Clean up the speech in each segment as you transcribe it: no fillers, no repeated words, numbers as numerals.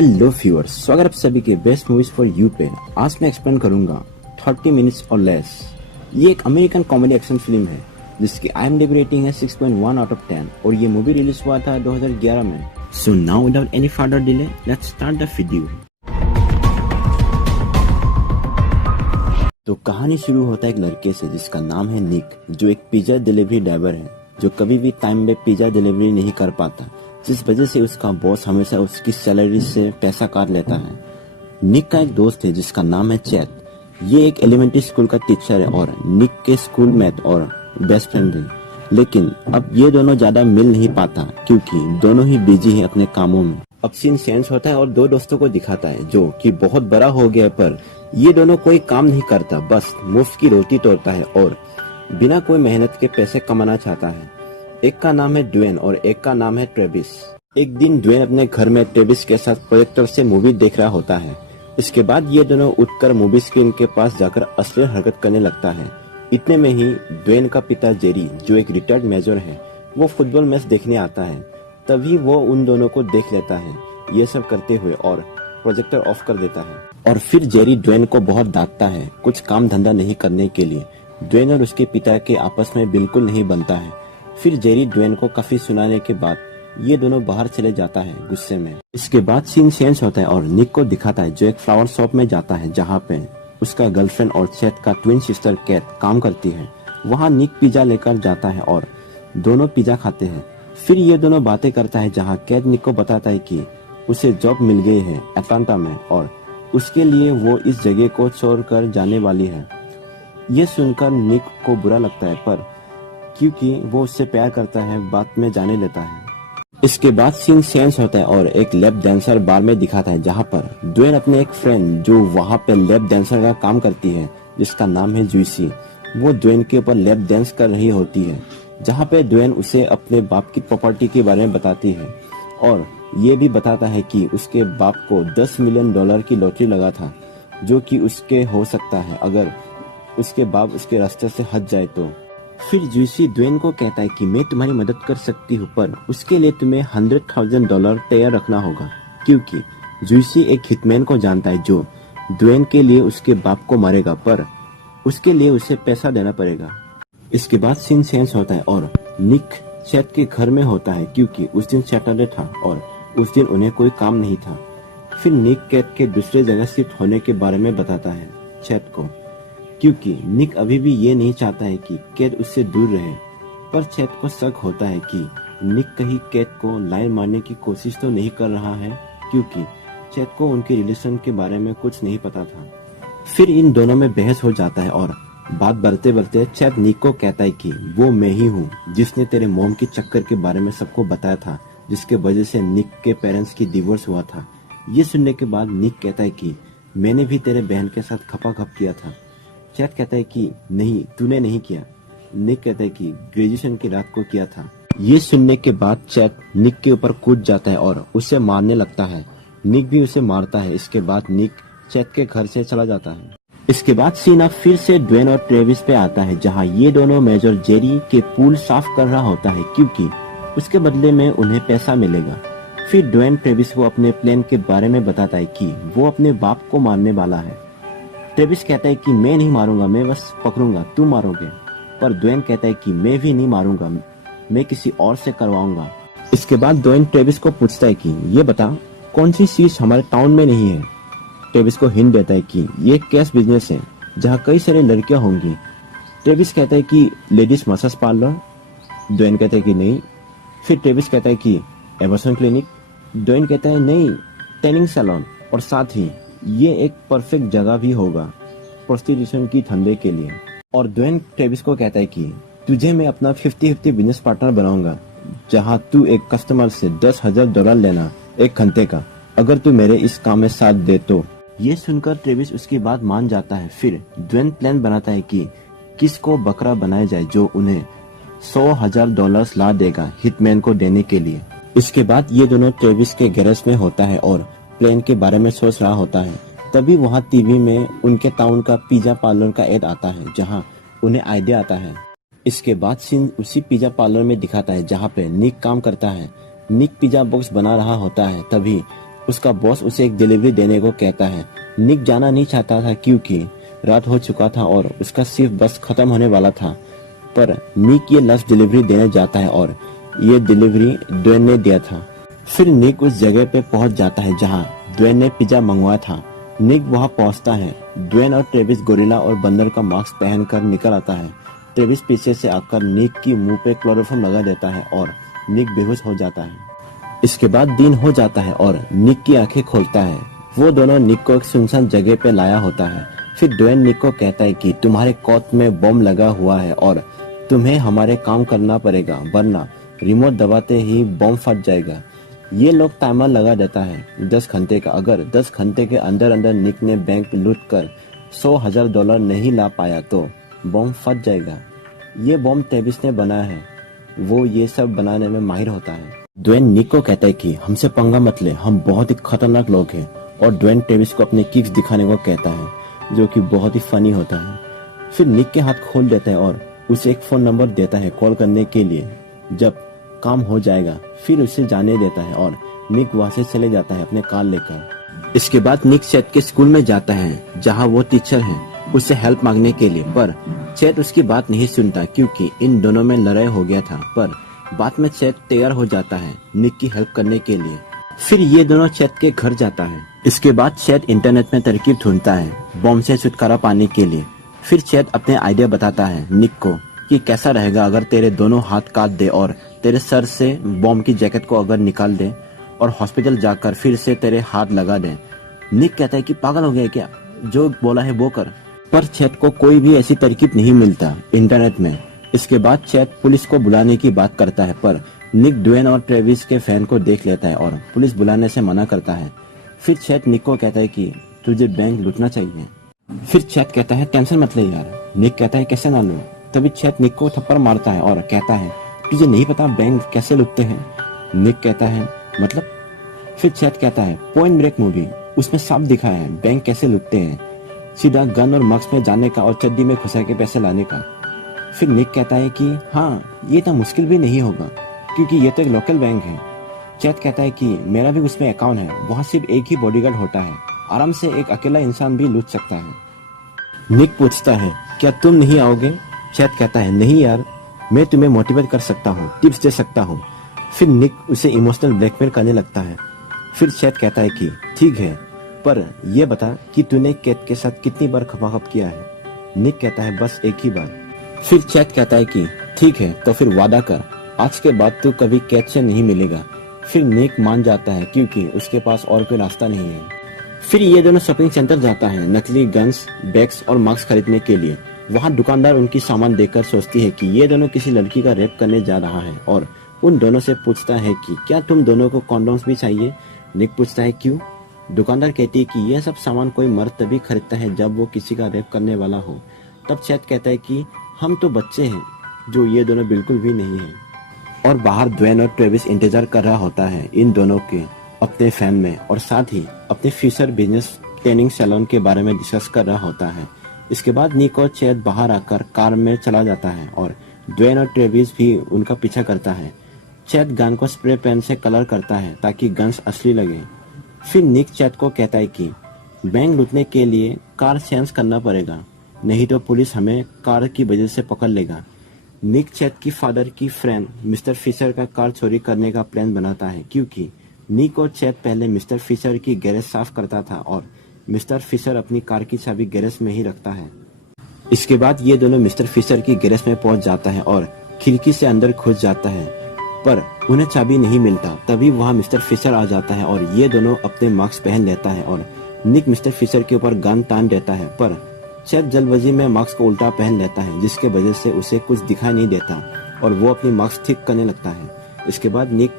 Hello viewers, स्वागत आप सभी के बेस्ट मूवीज फॉर यू पे। आज मैं एक्सप्लेन करूंगा 30 मिनट्स और लेस। ये एक अमेरिकन कॉमेडी एक्शन फिल्म है जिसकी IMDb रेटिंग है 6.1 आउट ऑफ 10 और ये मूवी रिलीज हुआ था 2011 में। So now without any further delay let's start the video. तो कहानी शुरू होता है एक लड़के से जिसका नाम है निक, जो एक पिज्जा डिलीवरी ड्राइवर है जो कभी भी टाइम पे पिज्जा डिलीवरी नहीं कर पाता, जिस वजह से उसका बॉस हमेशा उसकी सैलरी से पैसा काट लेता है। निक का एक दोस्त है जिसका नाम है चैट। ये एक एलिमेंट्री स्कूल का टीचर है और निक के स्कूल मेट और बेस्ट फ्रेंड है। लेकिन अब ये दोनों ज्यादा मिल नहीं पाता क्योंकि दोनों ही बिजी है अपने कामों में। अब सीन चेंज होता है और दो दोस्तों को दिखाता है जो कि बहुत बड़ा हो गया है, पर ये दोनों कोई काम नहीं करता, बस मुफ्त की रोटी तोड़ता है और बिना कोई मेहनत के पैसे कमाना चाहता है। एक का नाम है ड्वेन और एक का नाम है ट्रेविस। एक दिन ड्वेन अपने घर में ट्रेविस के साथ प्रोजेक्टर से मूवी देख रहा होता है। इसके बाद ये दोनों उठकर मूवी स्क्रीन के पास जाकर अश्लील हरकत करने लगता है। इतने में ही ड्वेन का पिता जेरी, जो एक रिटायर्ड मेजर है, वो फुटबॉल मैच देखने आता है। तभी वो उन दोनों को देख लेता है ये सब करते हुए और प्रोजेक्टर ऑफ कर देता है। और फिर जेरी ड्वेन को बहुत डांटता है कुछ काम धंधा नहीं करने के लिए। ड्वेन और उसके पिता के आपस में बिल्कुल नहीं बनता है। फिर जेरी ड्वेन को काफी सुनाने के बाद ये दोनों बाहर चले जाता है गुस्से में। इसके बाद सीन चेंज होता है और निक को दिखाता है जो एक फ्लावर शॉप में जाता है जहाँ पे उसका गर्लफ्रेंड और चैट का ट्विन सिस्टर कैट काम करती है। वहाँ निक पिज्जा लेकर जाता है और दोनों पिज्जा खाते हैं। फिर ये दोनों बातें करता है जहाँ कैट निक को बताता है कि उसे जॉब मिल गई है अटलांटा में और उसके लिए वो इस जगह को छोड़कर जाने वाली है। ये सुनकर निक को बुरा लगता है, पर क्योंकि वो उससे प्यार करता है बात में जाने लेता है। इसके बाद सीन चेंज होता है और एक लैप डांसर बार में दिखाता है जहाँ पर ड्वेन अपने एक फ्रेंड जो वहाँ पे लैप डांसर का काम करती है जिसका नाम है जूसी, वो ड्वेन के ऊपर लैप डांस कर रही होती है। जहाँ पे ड्वेन उसे अपने बाप की प्रॉपर्टी के बारे में बताती है और ये भी बताता है कि उसके बाप को $10 मिलियन की लॉटरी लगा था, जो कि उसके हो सकता है अगर उसके बाप उसके रास्ते से हट जाए तो। फिर जूसी ड्वेन को कहता है कि मैं तुम्हारी मदद कर सकती हूँ, पर उसके लिए तुम्हें $100,000 तैयार रखना होगा, क्योंकि जूसी एक हिटमैन को जानता है जो ड्वेन के लिए उसके बाप को मारेगा, पर उसके लिए उसे पैसा देना पड़ेगा। इसके बाद सीन चेंज होता है और निक चैट के घर में होता है क्योंकि उस दिन सैटरडे था और उस दिन उन्हें कोई काम नहीं था। फिर निक कैट के दूसरे जगह शिफ्ट होने के बारे में बताता है चैट को, क्योंकि निक अभी भी ये नहीं चाहता है कि कैट उससे दूर रहे। पर चैट को शक होता है कि निक कहीं कैट को लाइन मारने की कोशिश तो नहीं कर रहा है, क्योंकि चैट को उनके रिलेशन के बारे में कुछ नहीं पता था। फिर इन दोनों में बहस हो जाता है और बात बढ़ते बढ़ते चैट निक को कहता है कि वो मैं ही हूँ जिसने तेरे मॉम के चक्कर के बारे में सबको बताया था, जिसके वजह से निक के पेरेंट्स की डिवोर्स हुआ था। ये सुनने के बाद निक कहता है कि मैंने भी तेरे बहन के साथ खपाखप किया था। चैट कहता है कि नहीं, तूने नहीं किया। निक कहता है कि ग्रेजुएशन की रात को किया था। ये सुनने के बाद चैट निक के ऊपर कूद जाता है और उसे मारने लगता है। निक भी उसे मारता है। इसके बाद निक चैट के घर से चला जाता है। इसके बाद सीन अब फिर से ड्वेन और ट्रेविस पे आता है जहाँ ये दोनों मेजर जेरी के पूल साफ कर रहा होता है क्योंकि उसके बदले में उन्हें पैसा मिलेगा। फिर ड्वेन ट्रेविस को अपने प्लान के बारे में बताता है कि वो अपने बाप को मारने वाला है। ट्रेविस कहता है कि मैं नहीं मारूंगा, मैं बस पकड़ूंगा, तुम मारोगे। पर ड्वेन कहता है कि मैं भी नहीं मारूंगा, मैं किसी और से करवाऊंगा। इसके बाद ड्वेन ट्रेविस को पूछता है कि ये बता कौन सी चीज हमारे टाउन में नहीं है। ट्रेविस को हिंट देता है कि ये कैश बिजनेस है जहाँ कई सारी लड़कियां होंगी। ट्रेविस कहता है कि लेडीज मसाज पार्लर। ड्वेन कहता है कि नहीं। फिर ट्रेविस कहता है कि एमर्सन क्लिनिक। ड्वेन कहता है नहीं, टैनिंग सैलून, और साथ ही ये एक परफेक्ट जगह भी होगा प्रोस्टिट्यूशन की धंधे के लिए। और ड्वेन ट्रेविस को कहता है कि तुझे मैं अपना 50-50 बिजनेस पार्टनर बनाऊंगा जहां तू एक कस्टमर से $10,000 लेना एक घंटे का, अगर तू मेरे इस काम में साथ दे तो। ये सुनकर ट्रेविस उसकी बात मान जाता है। फिर ड्वेन प्लान बनाता है कि किसको बकरा बनाया जाए जो उन्हें $100,000 ला देगा हिटमैन को देने के लिए। इसके बाद ये दोनों ट्रेविस के गैरेज में होता है और प्लान के बारे में सोच रहा होता है। तभी वहाँ टीवी में उनके टाउन का पिज्जा पार्लर का एड आता है जहाँ उन्हें आइडिया आता है। इसके बाद सीन उसी पिज्जा पार्लर में दिखाता है जहाँ पे निक काम करता है। निक पिज्जा बॉक्स बना रहा होता है। तभी उसका बॉस उसे एक डिलीवरी देने को कहता है। निक जाना नहीं चाहता था क्योंकि रात हो चुका था और उसका शिफ्ट बस खत्म होने वाला था, पर निक ये लंच डिलीवरी देने जाता है और ये डिलीवरी ड्वेन ने दिया था। फिर निक उस जगह पे पहुंच जाता है जहां ड्वेन ने पिज्जा मंगवाया था। निक वहां पहुंचता है। ड्वेन और ट्रेविस गोरिल्ला और बंदर का मास्क पहनकर निकल आता है। ट्रेविस पीछे से आकर निक की मुंह पे क्लोरोफॉर्म लगा देता है और निक बेहोश हो जाता है। इसके बाद दिन हो जाता है और निक की आंखें खोलता है। वो दोनों निक को एक सुनसान जगह पे लाया होता है। फिर ड्वेन निक को कहता है कि तुम्हारे कोट में बम लगा हुआ है और तुम्हें हमारे काम करना पड़ेगा, वरना रिमोट दबाते ही बम फट जाएगा। ये लोग टाइमर लगा देता है 10 घंटे का। अगर 10 घंटे के अंदर अंदर निक ने बैंक लूट कर $100,000 नहीं ला पाया तो बम फट जाएगा। ये बम ट्रेविस ने बनाया है, वो ये सब बनाने में माहिर होता है। ड्वेन निक को कहता है कि हमसे पंगा मत ले, हम बहुत ही खतरनाक लोग हैं। और ड्वेन ट्रेविस को अपने किक्स दिखाने को कहता है, जो कि बहुत ही फनी होता है। फिर निक के हाथ खोल देता है और उसे एक फोन नंबर देता है कॉल करने के लिए। जब काम हो जाएगा फिर उसे जाने देता है और निक वहां से चले जाता है अपने कार लेकर। इसके बाद निक चैट के स्कूल में जाता है जहां वो टीचर है उससे हेल्प मांगने के लिए, पर चैट उसकी बात नहीं सुनता क्योंकि इन दोनों में लड़ाई हो गया था। पर बाद में चैट तैयार हो जाता है निक की हेल्प करने के लिए। फिर ये दोनों चैट के घर जाता है। इसके बाद चैट इंटरनेट में तरकीब ढूंढता है बॉम्ब से छुटकारा पाने के लिए। फिर चैट अपने आइडिया बताता है निक को कि कैसा रहेगा अगर तेरे दोनों हाथ काट दे और तेरे सर से बॉम्ब की जैकेट को अगर निकाल दे और हॉस्पिटल जाकर फिर से तेरे हाथ लगा दे। निक कहता है कि पागल हो गया क्या, जो बोला है वो कर। पर चैट को कोई भी ऐसी तरकीब नहीं मिलता इंटरनेट में। इसके बाद चैट पुलिस को बुलाने की बात करता है, पर निक ड्वेन और ट्रेविस के फैन को देख लेता है और पुलिस बुलाने से मना करता है। फिर चैट निक को कहता है कि तुझे बैंक लूटना चाहिए। फिर चैट कहता है टेंशन मत ले यार। निक कहता है कैसे ना लूं। तभी चैट निक को थप्पड़ मारता है और कहता है तुझे नहीं पता बैंक कैसे लूटते हैं। निक कहता है मतलब। फिर चैट कहता है पॉइंट ब्रेक मूवी, उसमें साफ दिखा है बैंक कैसे लूटते हैं, सीधा गन और मग्स में जाने का और चड्डी में घुसा के पैसे लाने का। फिर निक कहता है कि हाँ ये तो मुश्किल भी नहीं होगा क्योंकि ये तो एक लोकल बैंक है। चैट कहता है कि मेरा भी उसमें अकाउंट है, वहाँ सिर्फ एक ही बॉडीगार्ड होता है, आराम से एक अकेला इंसान भी लूट सकता है। निक पूछता है क्या तुम नहीं आओगे। चैट कहता है नहीं यार, मैं तुम्हें मोटिवेट कर सकता हूँ, टिप्स दे सकता हूँ। फिर निक उसे इमोशनल ब्लैकमेल करने लगता है। फिर चैट कहता है कि ठीक है, पर यह बता कि तूने कैट के साथ कितनी बार खपाखप किया है। निक कहता है बस एक ही बार। फिर चैट कहता है कि ठीक है तो फिर वादा कर, आज के बाद तू कभी कैट से नहीं मिलेगा। फिर निक मान जाता है क्योंकि उसके पास और कोई रास्ता नहीं है। फिर ये दोनों शॉपिंग सेंटर जाता है नकली गन्स, बैग्स और मास्क खरीदने के लिए। वहाँ दुकानदार उनकी सामान देखकर सोचती है कि ये दोनों किसी लड़की का रेप करने जा रहा है और उन दोनों से पूछता है कि क्या तुम दोनों को कॉन्डोम्स भी चाहिए। निक पूछता है क्यों। दुकानदार कहती है कि यह सब सामान कोई मर्द तभी खरीदता है जब वो किसी का रेप करने वाला हो। तब चैट कहता है कि हम तो बच्चे हैं, जो ये दोनों बिल्कुल भी नहीं है। और बाहर ड्वेन और ट्रेविस इंतजार कर रहा होता है इन दोनों के अपने फैन में, और साथ ही अपने फ्यूचर बिजनेस ट्रेनिंग सैलून के बारे में डिस्कस कर रहा होता है। इसके बाद निक और चैट बाहर आकर कार में चला जाता है और ड्वेन और ट्रेविस भी उनका पीछा करता है। चैट गन को स्प्रे पेन से कलर करता है ताकि गन्स असली लगे। फिर निक चैट को कहता है कि बैंक लूटने के लिए कार चेंज करना पड़ेगा, नहीं तो पुलिस हमें कार की वजह से पकड़ लेगा। निक चैट की फादर की फ्रेंड मिस्टर फिशर का कार चोरी करने का प्लान बनाता है क्योंकि निक और चैट पहले मिस्टर फिशर की गैरेज साफ करता था और मिस्टर फिशर अपनी कार की चाबी गैरेज में ही रखता है। इसके बाद ये दोनों मिस्टर फिशर की गैरेज में पहुंच जाता है और खिड़की से अंदर घुस जाता है, पर उन्हें चाबी नहीं मिलता। तभी वहाँ मिस्टर फिशर आ जाता है और ये दोनों अपने मास्क पहन लेता है और निक मिस्टर फिशर के ऊपर गन तान देता है, पर चैट जल्दबाजी में मास्क को उल्टा पहन लेता है जिसके वजह से उसे कुछ दिखाई नहीं देता और वो अपनी मास्क ठीक करने लगता है। इसके बाद निक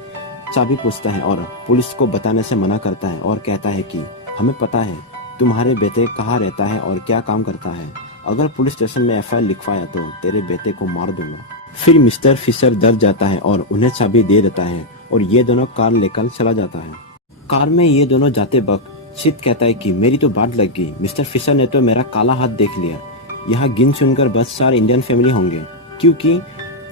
चाबी पूछता है और पुलिस को बताने से मना करता है और कहता है कि हमें पता है तुम्हारे बेटे कहाँ रहता है और क्या काम करता है, अगर पुलिस स्टेशन में एफआईआर लिखवाया तो तेरे बेटे को मार दूंगा। फिर मिस्टर फिशर डर जाता है और उन्हें चाबी दे देता है और ये दोनों कार लेकर चला जाता है। कार में ये दोनों जाते वक्त चित कहता है कि मेरी तो बात लग गई, मिस्टर फिशर ने तो मेरा काला हाथ देख लिया। यहाँ गिन चुनकर बस 4 इंडियन फैमिली होंगे क्योंकि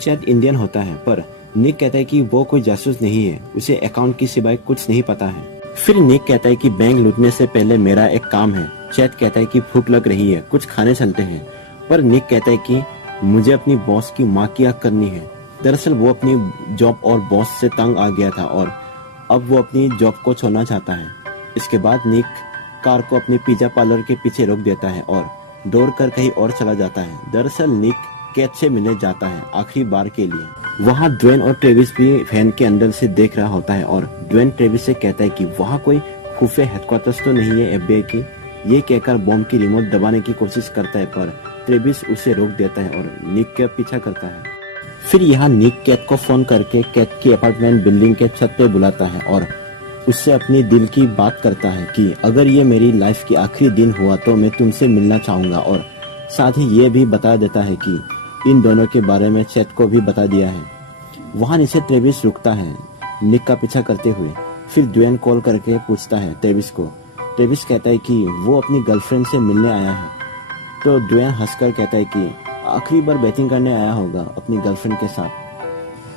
चैट इंडियन होता है। पर निक कहता है कि वो कोई जासूस नहीं है, उसे अकाउंट की सिवाय कुछ नहीं पता है। फिर निक कहता है कि बैंक लूटने से पहले मेरा एक काम है। चैद कहता है कि भूख लग रही है, कुछ खाने चलते हैं। पर निक कहता है कि मुझे अपनी बॉस की माँ की आग करनी है। दरअसल वो अपनी जॉब और बॉस से तंग आ गया था और अब वो अपनी जॉब को छोड़ना चाहता है। इसके बाद निक कार को अपनी पिज्जा पार्लर के पीछे रोक देता है और दौड़कर कहीं और चला जाता है। दरअसल निक कैद से मिलने जाता है आखिरी बार के लिए। वहाँ ड्वेन और ट्रेविस भी वैन के अंदर से देख रहा होता है और ड्वेन ट्रेविस से कहता है कि वहाँ कोई खुफिया हेडक्वार्टर्स तो नहीं है FBI की। ये कहकर बॉम्ब की रिमोट दबाने की कोशिश करता है पर ट्रेविस उसे रोक देता है और निक का पीछा करता है। फिर यहाँ निक कैट को फोन करके कैट की अपार्टमेंट बिल्डिंग के छत पे बुलाता है और उससे अपनी दिल की बात करता है कि अगर ये मेरी लाइफ की आखिरी दिन हुआ तो मैं तुमसे मिलना चाहूंगा। और साथ ही ये भी बता देता है कि इन दोनों के बारे में चैट को भी बता दिया है। वहाँ नीचे ट्रेविस रुकता है निक का पीछा करते हुए। फिर ड्वेन कॉल करके पूछता है ट्रेविस को। ट्रेविस कहता है कि वो अपनी गर्लफ्रेंड से मिलने आया है। तो ड्वेन हंसकर कहता है कि आखिरी बार बैटिंग करने आया होगा अपनी गर्लफ्रेंड के साथ।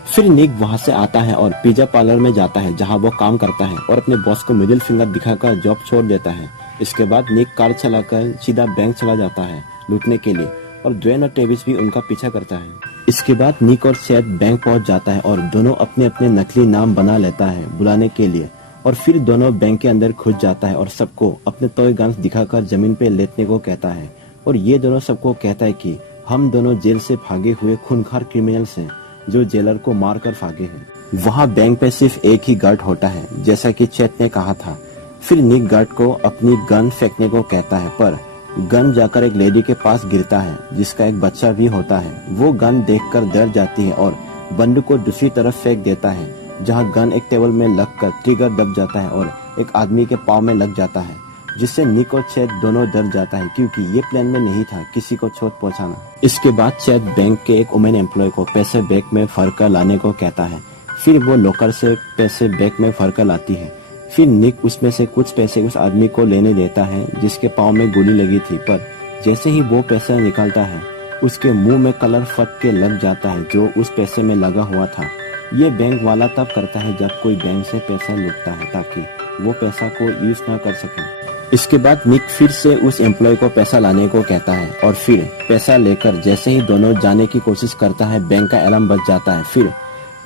फिर निक वहां से आता है और पिज्जा पार्लर में जाता है जहां वो काम करता है और अपने बॉस को मिडिल फिंगर दिखाकर जॉब छोड़ देता है। इसके बाद निक कार चलाकर सीधा बैंक चला जाता है लूटने के लिए और ड्वेन और ट्रेविस भी उनका पीछा करता है। इसके बाद निक और चैद बैंक पहुंच जाता है और दोनों अपने अपने नकली नाम बना लेता है बुलाने के लिए। और फिर दोनों बैंक के अंदर घुस जाता है और सबको अपने टॉय गन्स दिखाकर जमीन पे लेटने को कहता है। और ये दोनों सबको कहता है कि हम दोनों जेल से भागे हुए खूनखार क्रिमिनल्स हैं जो जेलर को मारकर भागे हैं। वहाँ बैंक पे सिर्फ एक ही गार्ड होता है जैसा कि चैट ने कहा था। फिर निक गार्ड को अपनी गन फेंकने को कहता है पर गन जाकर एक लेडी के पास गिरता है जिसका एक बच्चा भी होता है। वो गन देखकर डर जाती है और बंदूक को दूसरी तरफ फेंक देता है जहाँ गन एक टेबल में लगकर ट्रिगर दब जाता है और एक आदमी के पाँव में लग जाता है जिससे निक और चैद दोनों डर जाता है क्योंकि ये प्लान में नहीं था किसी को चोट पहुंचाना। इसके बाद चैद बैंक के एक वुमेन एम्प्लॉय को पैसे बैग में भरकर लाने को कहता है। फिर वो लॉकर से पैसे बैग में भरकर लाती है। फिर निक उसमें से कुछ पैसे उस आदमी को लेने देता है जिसके पाँव में गोली लगी थी। पर जैसे ही वो पैसा निकालता है उसके मुंह में कलर फट के लग जाता है जो उस पैसे में लगा हुआ था। ये बैंक वाला तब करता है जब कोई बैंक से पैसा लूटता है ताकि वो पैसा को यूज न कर सके। इसके बाद निक फिर से उस एम्प्लॉय को पैसा लाने को कहता है और फिर पैसा लेकर जैसे ही दोनों जाने की कोशिश करता है बैंक का अलार्म बज जाता है। फिर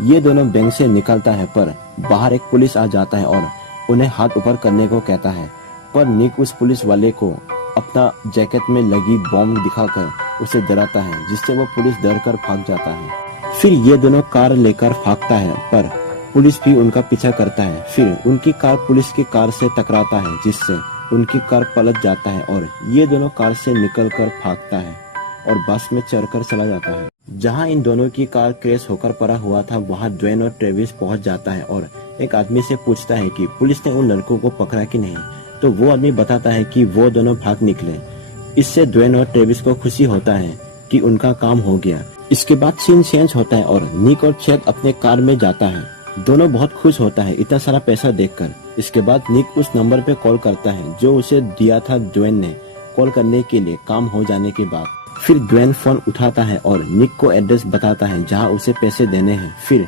ये दोनों बैंक से निकलता है पर बाहर एक पुलिस आ जाता है और उन्हें हाथ ऊपर करने को कहता है। पर निक उस पुलिस वाले को अपना जैकेट में लगी बॉम्ब दिखाकर उसे डराता है जिससे वो पुलिस डर कर भाग जाता है। फिर ये दोनों कार लेकर भागता है पर पुलिस भी उनका पीछा करता है। फिर उनकी कार पुलिस की कार से टकराता है जिससे उनकी कार पलट जाता है और ये दोनों कार से निकलकर भागता है और बस में चढ़कर चला जाता है। जहां इन दोनों की कार क्रैश होकर पड़ा हुआ था वहां ड्वेन और ट्रेविस पहुंच जाता है और एक आदमी से पूछता है कि पुलिस ने उन लड़कों को पकड़ा कि नहीं। तो वो आदमी बताता है कि वो दोनों भाग निकले। इससे ड्वेन और ट्रेविस को खुशी होता है कि उनका काम हो गया। इसके बाद सीन चेंज होता है और निक और चैद अपने कार में जाता है। दोनों बहुत खुश होता है इतना सारा पैसा देखकर। इसके बाद निक उस नंबर पे कॉल करता है जो उसे दिया था ड्वेन ने कॉल करने के लिए काम हो जाने के बाद। फिर ड्वेन फोन उठाता है और निक को एड्रेस बताता है जहां उसे पैसे देने हैं। फिर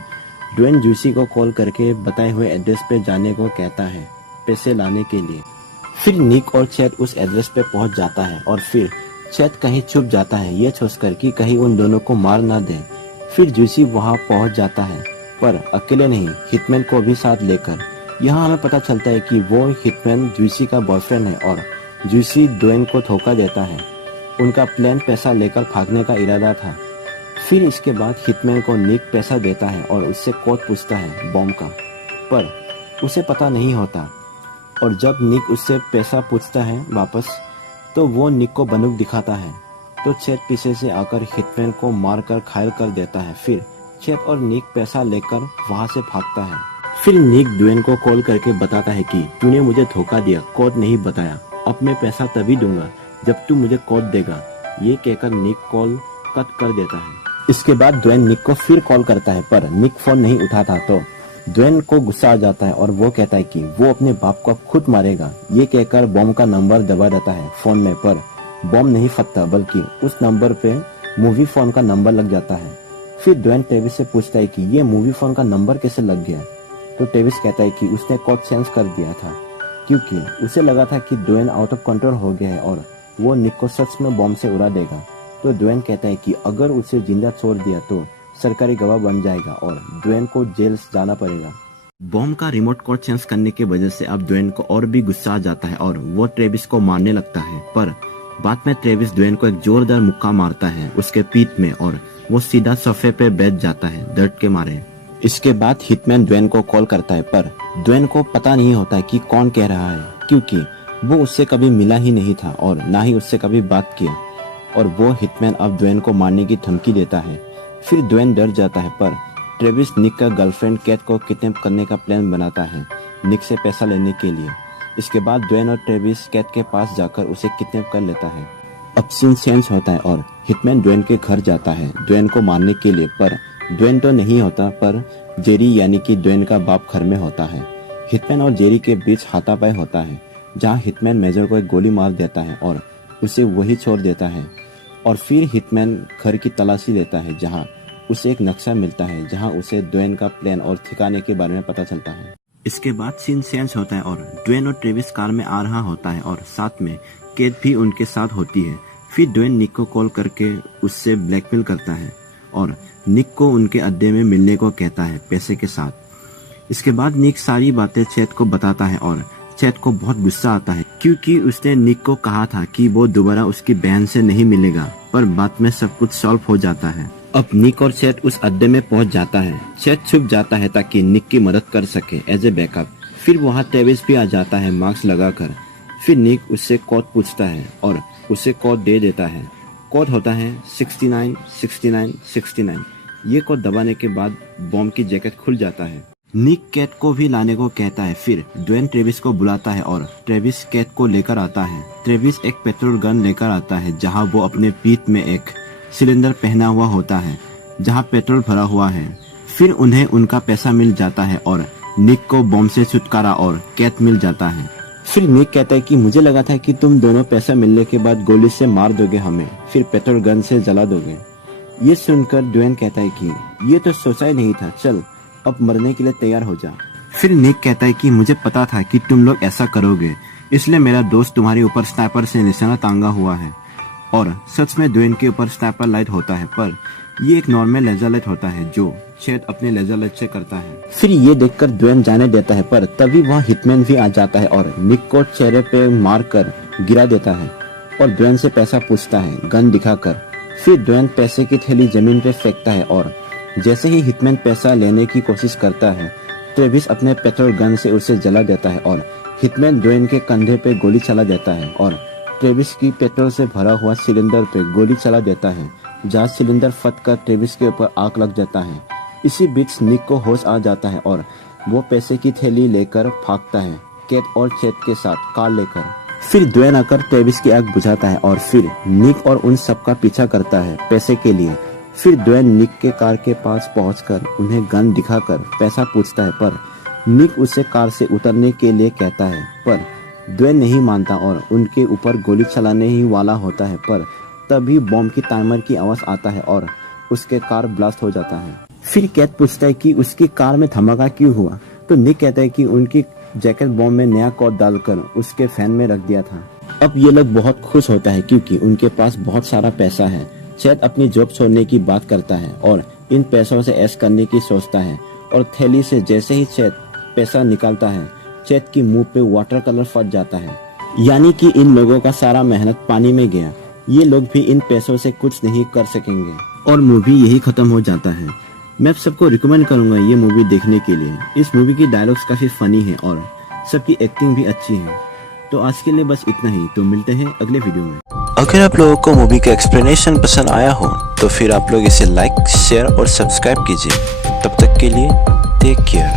ड्वेन जूसी को कॉल करके बताए हुए एड्रेस पे जाने को कहता है पैसे लाने के लिए। फिर निक और चैद उस एड्रेस पे पहुंच जाता है और फिर चैद कहीं छुप जाता है ये सोचकर कि कहीं उन दोनों को मार ना दे। फिर जूसी वहां पहुंच जाता है पर अकेले नहीं, हिटमैन को भी साथ लेकर। यहाँ हमें पता चलता है कि वो हिटमैन जूसी का बॉयफ्रेंड है और जूसी ड्वेन को धोखा देता है। उनका प्लान पैसा लेकर भागने का इरादा था। फिर इसके बाद हिटमैन को निक पैसा देता है और उससे कोड पूछता है बॉम्ब का, पर उसे पता नहीं होता। और जब निक उससे पैसा पूछता है वापस तो वो निक को बंदूक दिखाता है। तो चैद पीछे से आकर हिटमैन को मारकर घायल कर देता है। फिर चैद और निक पैसा लेकर वहां से भागता है। फिर निक ड्वेन को कॉल करके बताता है कि तूने मुझे धोखा दिया, कोड नहीं बताया। अब मैं पैसा तभी दूंगा जब तू मुझे कोड देगा। ये कहकर निक कॉल कट कर देता है। इसके बाद ड्वेन निक को फिर कॉल करता है पर निक फोन नहीं उठाता। तो ड्वेन को गुस्सा आ जाता है और वो कहता है कि वो अपने बाप को खुद मारेगा। ये कहकर बॉम्ब का नंबर दबा देता है फोन में, पर बॉम्ब नहीं फटता बल्कि उस नंबर पे मूवी फोन का नंबर लग जाता है। फिर ड्वेन ट्रेविस से पूछता है कि ये मूवी फोन का नंबर कैसे लग गया। तो ट्रेविस कहता है कि उसने कोड सेंस कर दिया था क्योंकि उसे लगा था कि ड्वेन आउट ऑफ कंट्रोल हो गया है और वो निक को सच में बॉम्ब से उड़ा देगा। तो ड्वेन कहता है कि अगर उसे जिंदा छोड़ दिया तो सरकारी गवाह बन जाएगा और ड्वेन को जेल जाना पड़ेगा। बॉम्ब का रिमोट कोड सेंस करने की वजह से अब ड्वेन को और भी गुस्सा आ जाता है और वो ट्रेविस को मारने लगता है, पर बाद में ट्रेविस ड्वेन को एक जोरदार मुक्का मारता है उसके पीठ में और वो सीधा सोफे पे बैठ जाता है दर्द के मारे। इसके बाद हिटमैन ड्वेन को कॉल करता है, पर ड्वेन को पता नहीं होता कि कौन कह रहा है क्योंकि वो उससे कभी मिला ही नहीं था और ना ही उससे कभी बात किया। और वो हिटमैन अब ड्वेन को मारने की धमकी देता है। फिर ड्वेन डर जाता है, पर ट्रेविस निक का गर्लफ्रेंड कैट को किडनैप करने का प्लान बनाता है निक से पैसा लेने के लिए। इसके बाद ड्वेन और ट्रेविस कैट के पास जाकर उसे किडनैप कर लेता है। अब सीन चेंज होता है और हिटमैन ड्वेन के घर जाता है ड्वेन को मारने के लिए, पर ड्वेन तो नहीं होता, पर जेरी यानी कि ड्वेन का बाप घर में होता है। हिटमैन और जेरी के बीच हाथापाई होता है जहां हिटमैन मेजर को एक गोली मार देता है और उसे वही छोड़ देता है। और फिर हिटमैन घर की तलाशी लेता है जहां उसे एक नक्शा मिलता है जहां उसे ड्वेन का प्लान और ठिकाने के बारे में पता चलता है। इसके बाद सीन चेंज होता है और ड्वेन और ट्रेविस कार में आ रहा होता है और साथ में केट भी उनके साथ होती है। फिर ड्वेन निक को कॉल करके उससे ब्लैकमेल करता है और निक को उनके अड्डे में मिलने को कहता है पैसे के साथ। इसके बाद निक सारी बातें चैट को बताता है और चैट को बहुत गुस्सा आता है क्योंकि उसने निक को कहा था कि वो दोबारा उसकी बहन से नहीं मिलेगा, पर बाद में सब कुछ सॉल्व हो जाता है। अब निक और चैट उस अड्डे में पहुंच जाता है। चैट छुप जाता है ताकि निक की मदद कर सके एज ए बैकअप। फिर वहाँ ट्रेविस भी आ जाता है मास्क लगाकर। फिर निक उससे कोड पूछता है और उसे कोड दे देता है। कोड होता है 69 69 69। ये कोड दबाने के बाद बॉम्ब की जैकेट खुल जाता है। निक कैट को भी लाने को कहता है। फिर ड्वेन ट्रेविस को बुलाता है और ट्रेविस कैट को लेकर आता है। ट्रेविस एक पेट्रोल गन लेकर आता है जहां वो अपने पीठ में एक सिलेंडर पहना हुआ होता है जहां पेट्रोल भरा हुआ है। फिर उन्हें उनका पैसा मिल जाता है और निक को बॉम्ब से छुटकारा और कैट मिल जाता है। फिर निक कहता है कि मुझे लगा था कि तुम दोनों पैसा मिलने के बाद गोली से मार दोगे हमें, फिर पेट्रोल गन से जला दोगे। ये सुनकर ड्वेन कहता है कि ये तो सोचा ही नहीं था, चल अब मरने के लिए तैयार हो जा। फिर निक कहता है कि मुझे पता था कि तुम लोग ऐसा करोगे, इसलिए मेरा दोस्त तुम्हारे ऊपर स्नाइपर से निशाना टांगा हुआ है। और सच में ड्वेन के ऊपर स्नाइपर लाइट होता है, पर ये एक नॉर्मल लेजर लाइट होता है जो चैट अपने लेजर लाइट से करता है। फिर ये देखकर ड्वेन जाने देता है, पर तभी वहाँ हिटमैन भी आ जाता है और निक को चेहरे पे मार कर गिरा देता है और ड्वेन से पैसा पूछता है गन दिखाकर। फिर ड्वेन पैसे की थैली जमीन पे फेंकता है और जैसे ही हिटमैन पैसा लेने की कोशिश करता है, ट्रेविस अपने पेट्रोल गन से उसे जला देता है और हिटमैन ड्वेन के कंधे पे गोली चला देता है और ट्रेविस की पेट्रोल से भरा हुआ सिलेंडर पे गोली चला देता है जहाँ सिलेंडर फटकर ट्रेविस के ऊपर आग लग जाता है। इसी बीच निक को होश आ जाता है और वो पैसे की थैली लेकर भागता है कैट और चैट के साथ कार लेकर। फिर ड्वेन आकर ट्रेविस की आग बुझाता है और फिर निक और उन सब का पीछा करता है पैसे के लिए। फिर ड्वेन निक के कार के पास पहुंचकर उन्हें गन दिखाकर पैसा पूछता है, पर निक उसे कार से उतरने के लिए कहता है, पर ड्वेन नहीं मानता और उनके ऊपर गोली चलाने ही वाला होता है। पर तभी बॉम्ब की टाइमर की आवाज आता है और उसके कार ब्लास्ट हो जाता है। फिर कैट पूछता है कि उसकी कार में धमाका क्यों हुआ, तो निक कहता है कि उनकी जैकेट बॉम्ब में नया कोड डालकर उसके फैन में रख दिया था। अब ये लोग बहुत खुश होता है क्योंकि उनके पास बहुत सारा पैसा है। चैट अपनी जॉब छोड़ने की बात करता है और इन पैसों से ऐश करने की सोचता है और थैली से जैसे ही चैट पैसा निकालता है, चैट की मुंह पे वाटर कलर फट जाता है, यानी कि इन लोगों का सारा मेहनत पानी में गया। ये लोग भी इन पैसों से कुछ नहीं कर सकेंगे और मूवी यही खत्म हो जाता है। मैं सबको रिकमेंड करूंगा ये मूवी देखने के लिए। इस मूवी की डायलॉग्स काफी फनी है और सबकी एक्टिंग भी अच्छी है। तो आज के लिए बस इतना ही, तो मिलते हैं अगले वीडियो में। अगर आप लोगों को मूवी का एक्सप्लेनेशन पसंद आया हो तो फिर आप लोग इसे लाइक, शेयर और सब्सक्राइब कीजिए। तब तक के लिए टेक केयर।